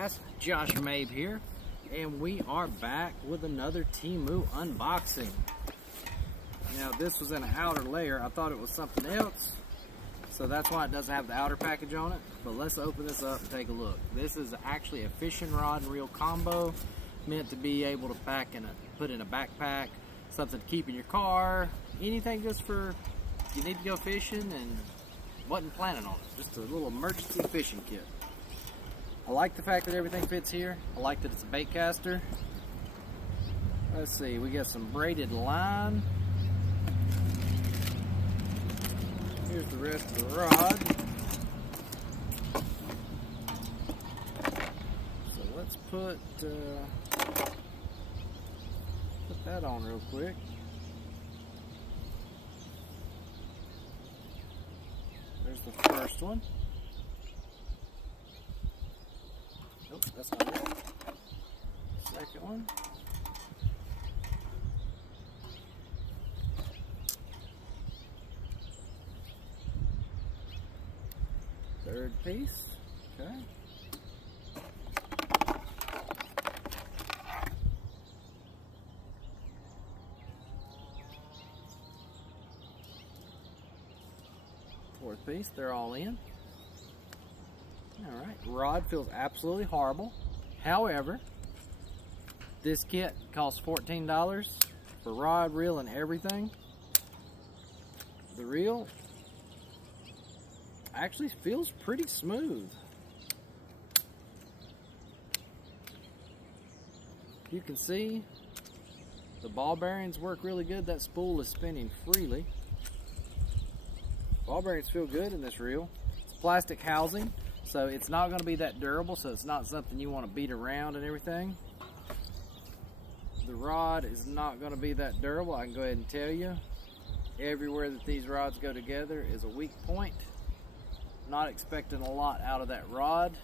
Bass, Josh Mabe here, and we are back with another Temu unboxing. Now this was in an outer layer. I thought it was something else, so that's why it doesn't have the outer package on it. But let's open this up and take a look. This is actually a fishing rod and reel combo, meant to be able to put in a backpack, something to keep in your car, anything just for you need to go fishing and wasn't planning on it. Just a little emergency fishing kit. I like the fact that everything fits here. I like that it's a bait caster. Let's see, we got some braided line. Here's the rest of the rod. So let's put that on real quick. There's the first one. Nope, that's not it. Second one. Third piece. Okay. Fourth piece, they're all in. Alright, rod feels absolutely horrible. However, this kit costs $14 for rod, reel, and everything. The reel actually feels pretty smooth. You can see the ball bearings work really good. That spool is spinning freely. Ball bearings feel good in this reel. It's plastic housing, so it's not going to be that durable, so it's not something you want to beat around and everything. The rod is not going to be that durable, I can go ahead and tell you. Everywhere that these rods go together is a weak point. Not expecting a lot out of that rod.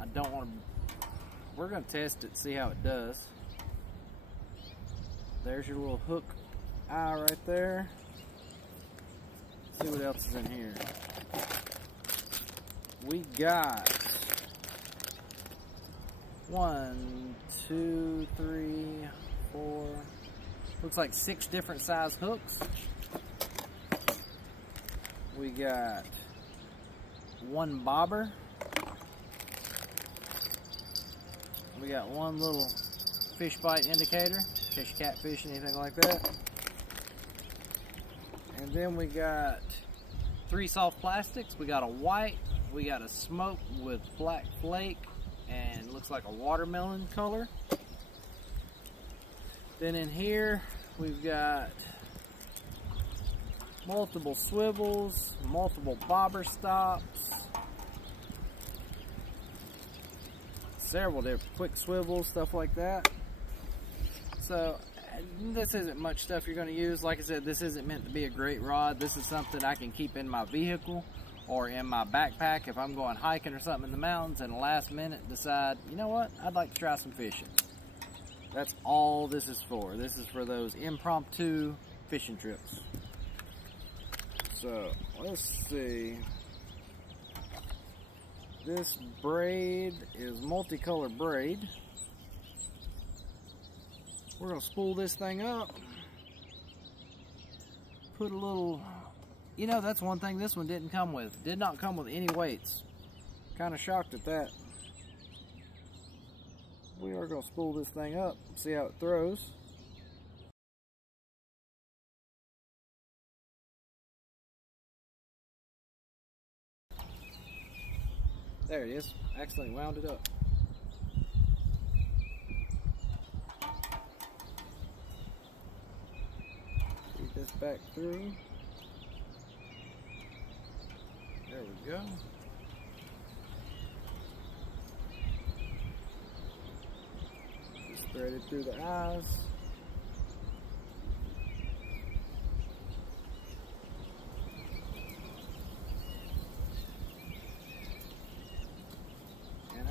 I don't want to, we're going to test it, see how it does. There's your little hook eye right there. See what else is in here. We got 1, 2, 3, 4, looks like 6 different size hooks. We got 1 bobber. We got 1 little fish bite indicator, fish catfish, anything like that. And then we got 3 soft plastics. We got a white, we got a smoke with black flake, and looks like a watermelon color. Then in here, we've got multiple swivels, multiple bobber stops, several different quick swivels, stuff like that. So this isn't much stuff you're going to use. Like I said, this isn't meant to be a great rod. This is something I can keep in my vehicle or in my backpack if I'm going hiking or something in the mountains and last minute decide, you know what, I'd like to try some fishing. That's all this is for. This is for those impromptu fishing trips. So let's see. This braid is multicolor braid. We're going to spool this thing up. Put a little, you know, that's one thing this one didn't come with. Did not come with any weights. Kind of shocked at that. We are going to spool this thing up, see how it throws. There it is. Accidentally wound it up. Feed this back through. There we go. Just thread it through the eyes.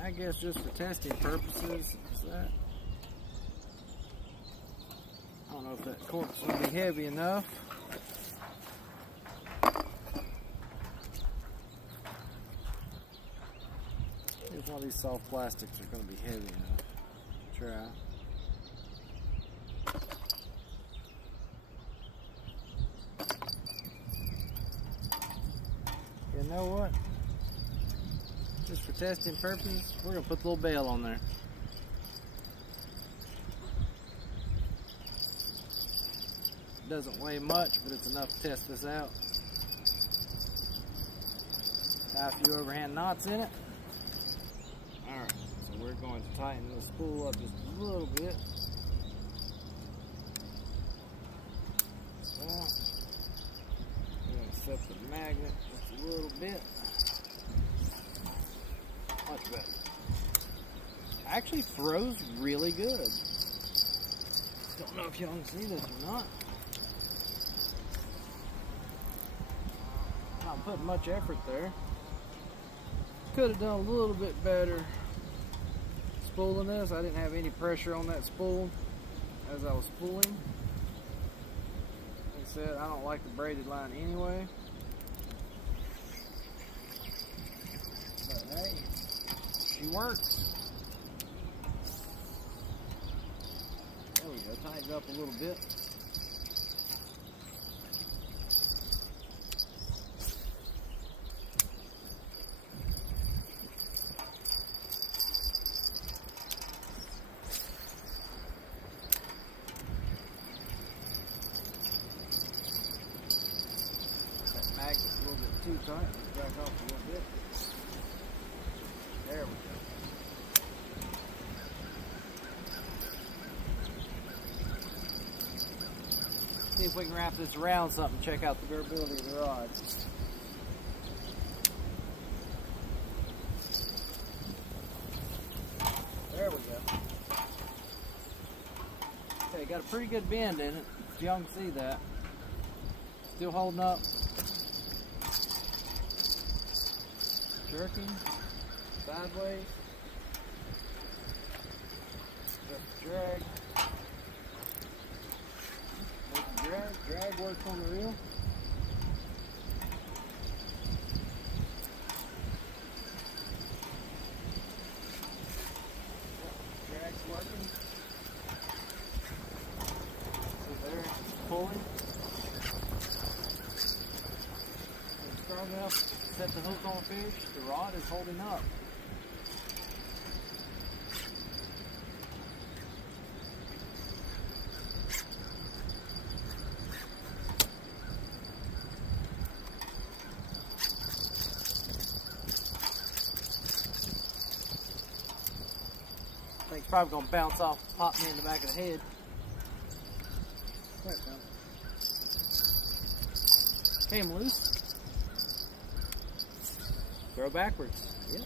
I guess just for testing purposes, is that, I don't know if that cork's going to be heavy enough. All these soft plastics are going to be heavy enough to try. You know what? Just for testing purposes, we're going to put the little bail on there. It doesn't weigh much, but it's enough to test this out. Tie a few overhand knots in it. Alright, so we're going to tighten the spool up just a little bit. So, we're going to set the magnet just a little bit. Much better. Actually throws really good. Don't know if y'all can see this or not. Not putting much effort there. Could have done a little bit better spooling this. I didn't have any pressure on that spool as I was spooling. Like I said, I don't like the braided line anyway. But hey, she works. There we go, tighten it up a little bit. Magnet's a little bit too tight. Let's back off a little bit. There we go. See if we can wrap this around something, check out the durability of the rod. There we go. Okay, got a pretty good bend in it, if y'all can see that. Still holding up. Jerking, sideways, just drag, make the drag works on the reel. Drag's working. So there, it's pulling. It's strong enough. Set the hook on fish, the rod is holding up. I think it's probably going to bounce off, pop me in the back of the head. Came loose. Throw backwards. Yep.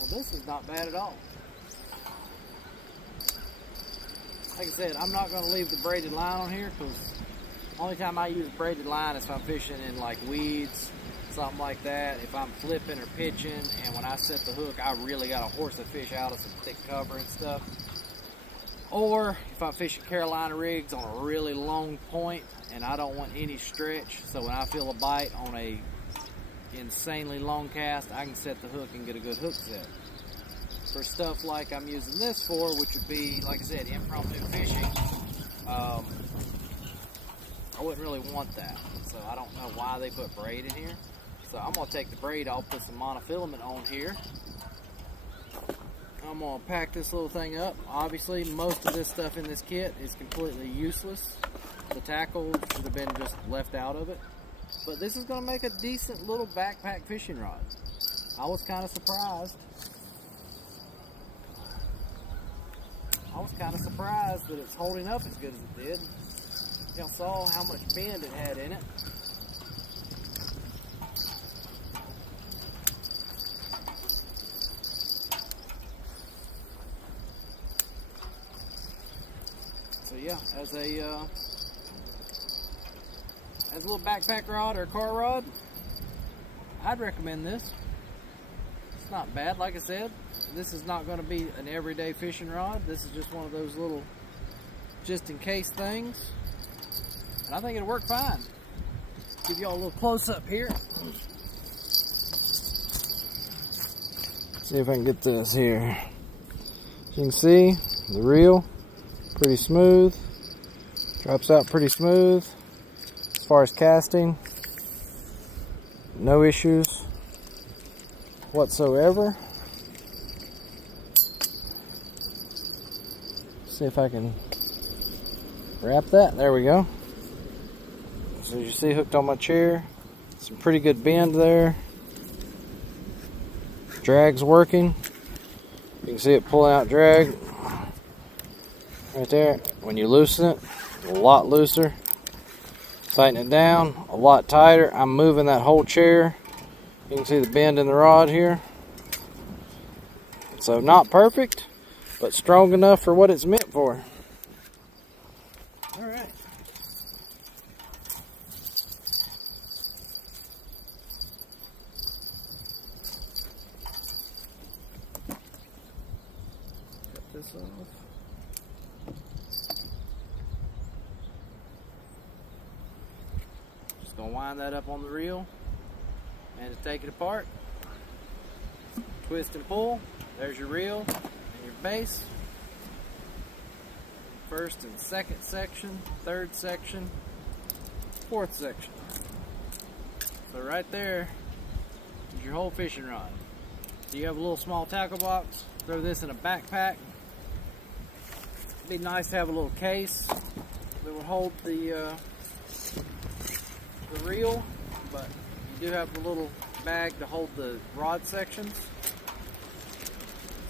Well, this is not bad at all. Like I said, I'm not going to leave the braided line on here because the only time I use braided line is if I'm fishing in like weeds, something like that, if I'm flipping or pitching, and when I set the hook I really got to horse the fish out of some thick cover and stuff. Or if I'm fishing Carolina rigs on a really long point and I don't want any stretch, so when I feel a bite on a insanely long cast, I can set the hook and get a good hook set. For stuff like I'm using this for, which would be, like I said, impromptu fishing, I wouldn't really want that. So I don't know why they put braid in here. So I'm going to take the braid off, put some monofilament on here. I'm going to pack this little thing up. Obviously, most of this stuff in this kit is completely useless. The tackle should have been just left out of it. But this is going to make a decent little backpack fishing rod. I was kind of surprised. That it's holding up as good as it did. Y'all saw how much bend it had in it. So yeah, as a little backpack rod or car rod, I'd recommend this. It's not bad. Like I said, this is not going to be an everyday fishing rod. This is just one of those little just in case things. And I think it'll work fine. Give y'all a little close up here. See if I can get this here. As you can see, the reel, pretty smooth. Drops out pretty smooth. As far as casting, no issues whatsoever. See if I can wrap that. There we go. So you see, hooked on my chair. Some pretty good bend there. Drag's working. You can see it pulling out drag right there. When you loosen it, a lot looser. Tighten it down, a lot tighter. I'm moving that whole chair. You can see the bend in the rod here. So not perfect, but strong enough for what it's meant for. All right. Cut this off. Just gonna wind that up on the reel, and to take it apart, twist and pull. There's your reel and your base. First and second section, third section, fourth section. So right there is your whole fishing rod. Do you have a little small tackle box? Throw this in a backpack. It'd be nice to have a little case that would hold the reel, but you do have a little bag to hold the rod sections.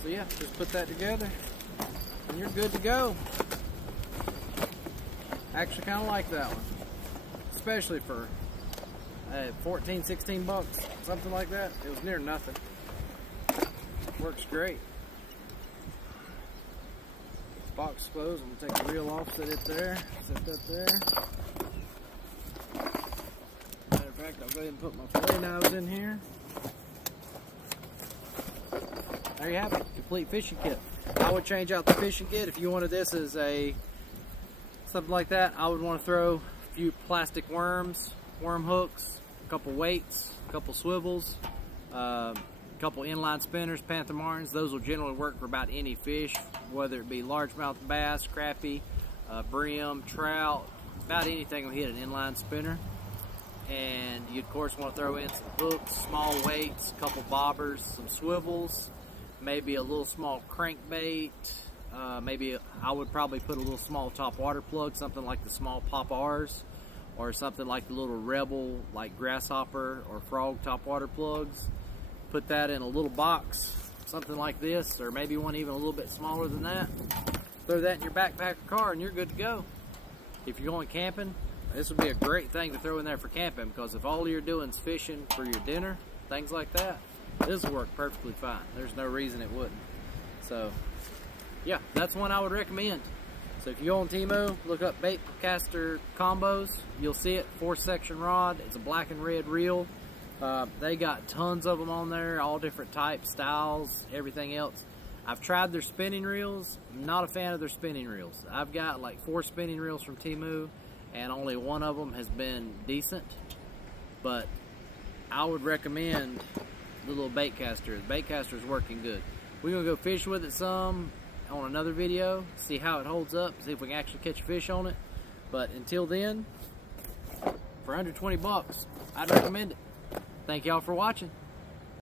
So yeah, just put that together and you're good to go. I actually kind of like that one, especially for 14, 16 bucks, something like that. It was near nothing. Works great. Box closed. I'm gonna take the reel off, set it there, set that there. Matter of fact, I'll go ahead and put my fillet knives in here. There you have it, complete fishing kit. I would change out the fishing kit if you wanted this as a something like that. I would want to throw a few plastic worms, worm hooks, a couple weights, a couple swivels, a couple inline spinners, panther martins. Those will generally work for about any fish, whether it be largemouth bass, crappie, brim, trout, about anything will hit an inline spinner. And you of course want to throw in some hooks, small weights, a couple bobbers, some swivels, maybe a little small crankbait. Maybe I would probably put a little small top water plug, something like the small Pop R's, or something like the little Rebel, like grasshopper or frog top water plugs. Put that in a little box, something like this, or maybe one even a little bit smaller than that. Throw that in your backpack or car and you're good to go. If you're going camping, this would be a great thing to throw in there for camping, because if all you're doing is fishing for your dinner, things like that, this will work perfectly fine. There's no reason it wouldn't. So yeah, that's one I would recommend. So if you go on Temu, look up baitcaster combos, you'll see it. 4-section rod. It's a black and red reel. They got tons of them on there, all different types, styles, everything else. I've tried their spinning reels. I'm not a fan of their spinning reels. I've got like 4 spinning reels from Temu, and only one of them has been decent. But I would recommend the little baitcaster. The baitcaster is working good. We're gonna go fish with it some on another video, see how it holds up, see if we can actually catch a fish on it. But until then, for under 20 bucks, I'd recommend it. Thank y'all for watching.